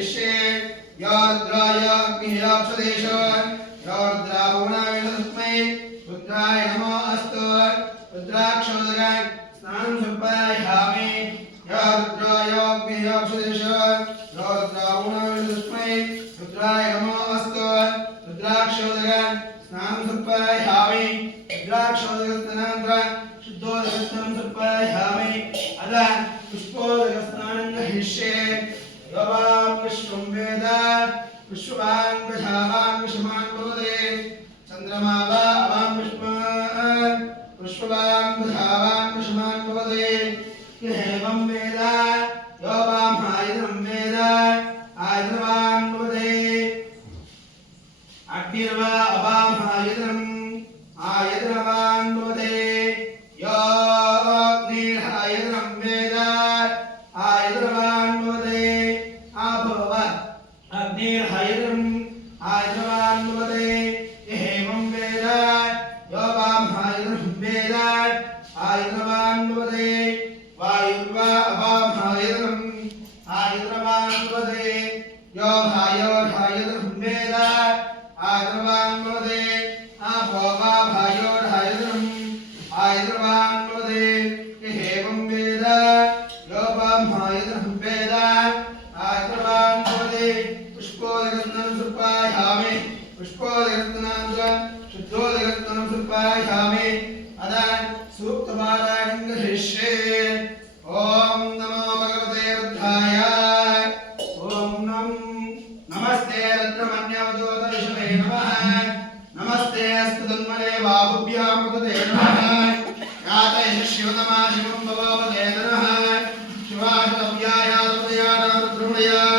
हृष्ये याद्राय अग्निराक्षदेशान् याद्रावणावेदस्मै रुद्राय नमो अस्तु रुद्राक्षोदकान् स्नानं समर्पयामि याद्राय अग्निराक्षदेशान् याद्रावणावेदस्मै रुद्राय नमो अस्तु रुद्राक्षोदकान् स्नानं समर्पयामि रुद्राक्षोदकस्नानं शुद्धोदकस्नानं समर्पयामि अदा पुष्पोदकस्नानं करिष्ये योवां विश्वं वेद विश्वान् प्रजावान् विश्वमान् भवते चन्द्रमा वा अवां विश्वान् विश्वान् प्रजावान् विश्वमान् भवते एवं वेद योवां आयतनं वेद आयतनवान् भवते अग्निर्वा अवां आयतनम् आयतनवान् भवते यो अग्निर्आयतनं वेद आयतनवान् भवते आभव अग्निर्आयतनम् आयतनवान् भवते एवं वेद यो वां आयतनं वेद आयतनवान् भवते वायुर्वा अवां आयतनम् आयतनवान् भवते यो भायोर्आयतनं वेद आयतनवान् भवते आपो वा भायोर्आयतनम् आयतनवान् भवते एवं वेद यो वां आयतनं वेद आयतनवान् भवते पुष्पोदकस्नानं समर्पयामि पुष्पोदकस्नानं शुद्धोदकस्नानं समर्पयामि अदा सूक्तपारायणं करिष्ये ॐ नमो भगवते रुद्राय ॐ नमस्ते रुद्रमन्यवदोदर्शवे नमः नमस्ते अस्तु तन्मने बाहुभ्यां मुदते नमः यातय शिवतमा शिवं भवोपदे नमः शिवाशव्याया रुद्रया